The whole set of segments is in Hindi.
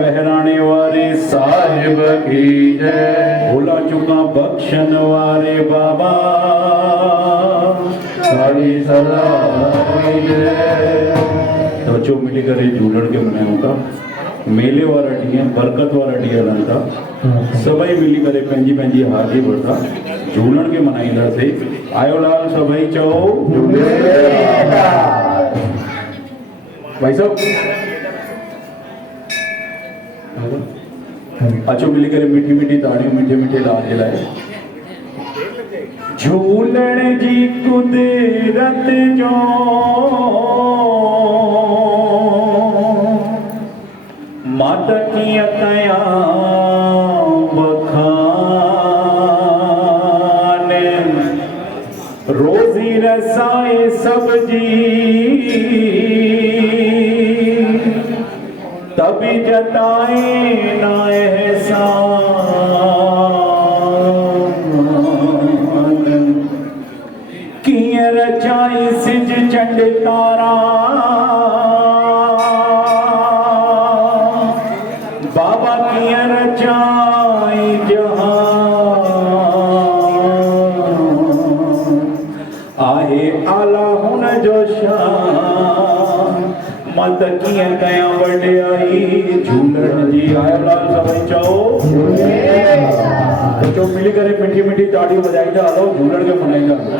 बहराने वाले साहिब की जय। भूला चुका बख्शन वाले बाबा सारी सदा की जय। तो जो मिली करे झूलण के मनाया का मेले वाला ॾींहुं बरकत वाला ॾींहुं हलनि था। सभई मिली करे पंहिंजी पंहिंजी हाज़िरी वठा झूलण के मनाईंदासीं। आयो लाल सभई चओ झूलेलाल। भाई साहब अचो मिली करे मीठी मीठी ताड़ियों मीठे मीठे लाल जे लाइ। झूलण जी कुदरत जो मात कीअं कयां बखान। रोज़ी रसाए सब्जी तभी जताए ना एहसान। किए रचाई सिज चंड तारा बाबा किए रचाई जहान। आहे आला हुन जो शान मत कीअं कयां वॾियाई झूलण जी। आयो लाल सभई चओ चो मिली करे मिठी मिठी ताड़ी वॼाईंदा हलो झूलण खे मनाईंदा हलो।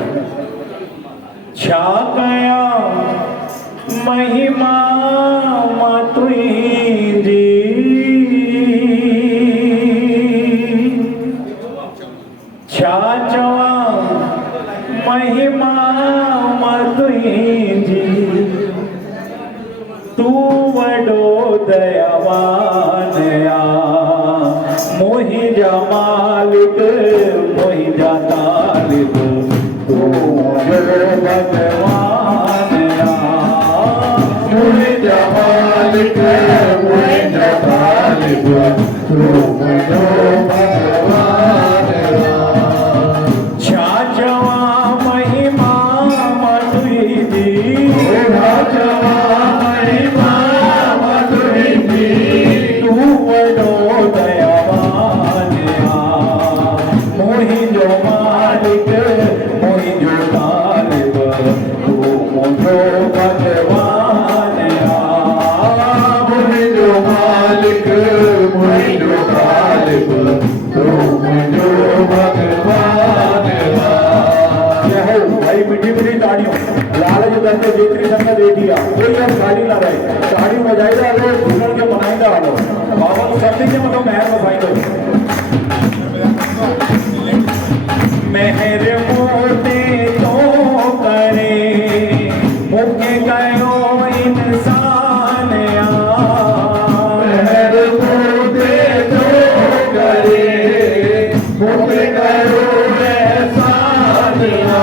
छा कयां महिमा मां तुंहिंजी छा चवां महिमा मां तुंहिंजी। तू वॾो दयावान आ मुंहिंजा मालिक मुंहिंजा तालिब। तू वॾो भगवान आ मुंहिंजा मालिक मुंहिंजा तालिब। तू वॾो भगवान आ। छा चवां महिमा मां तुंहिंजी छा चवां जेतरी संगत वेठी आहे कोई अब गाड़ी ना रहे ताड़ी वजाईंदा हलो झूलण खे मनाईंदा हलो। बाबा सभिनी जे मथां महर वसाईंदो। महर मोते तो करे मूंखे कयो इंसान आ। महर मोते तो करे मूंखे कयो एहसान आ।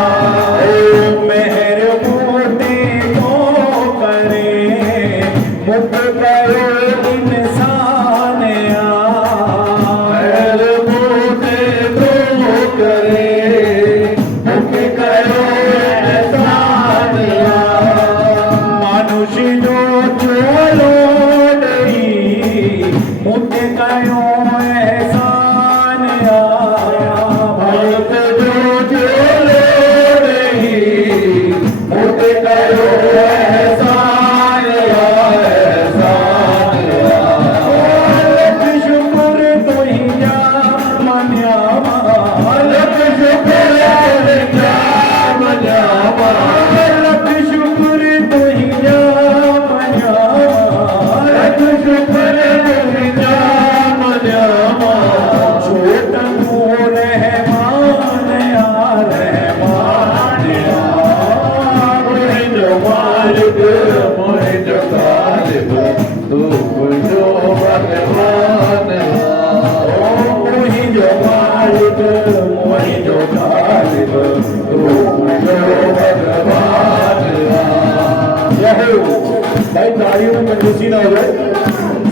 भाई ताड़ियों में कंजूसी ना हो जाए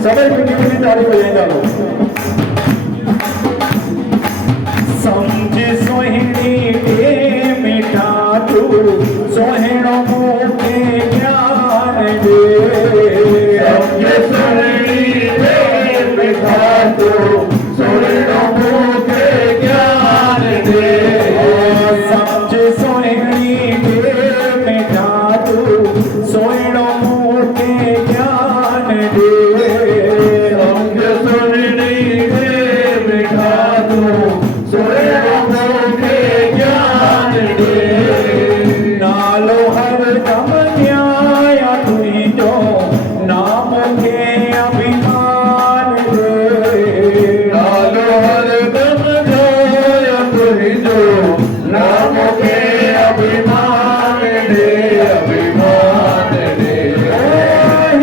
सभी मिठी मिठी ताड़ी बजाएंगे लोग। समझ सोहिणी के मिठा तू सोहिणो मुझे ज्ञान दे। समझ के अभिमान दे नालो हरदम जय तुहि जो नाम के अभिमान दे अभिमान दे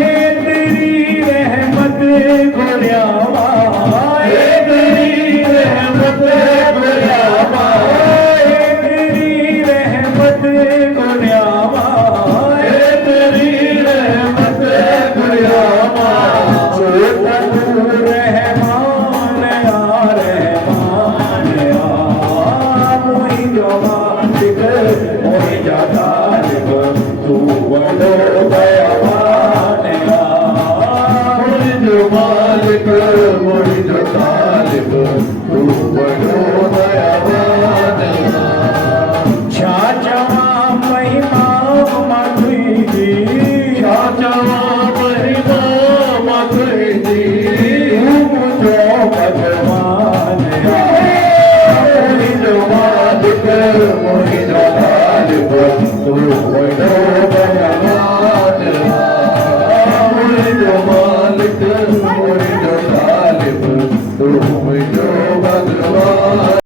हे तेरी रहमत गुर्यावा हे तेरी रहमत गुर्यावा हे तेरी रहमत गुर्यावा हे तेरी रहमत गुर्यावा रहमान रहमान मोहि जो मालिक मोहि जा तालिब तू वडो दयावान मोहि जो मालिक मोहि जो तालिब तू वडो दयावान छा चवा महिमा मधुई छा चवा महिमा मथुई दी जो भगवान मोहि जो मालिक मोहि जो तालिब तू वडो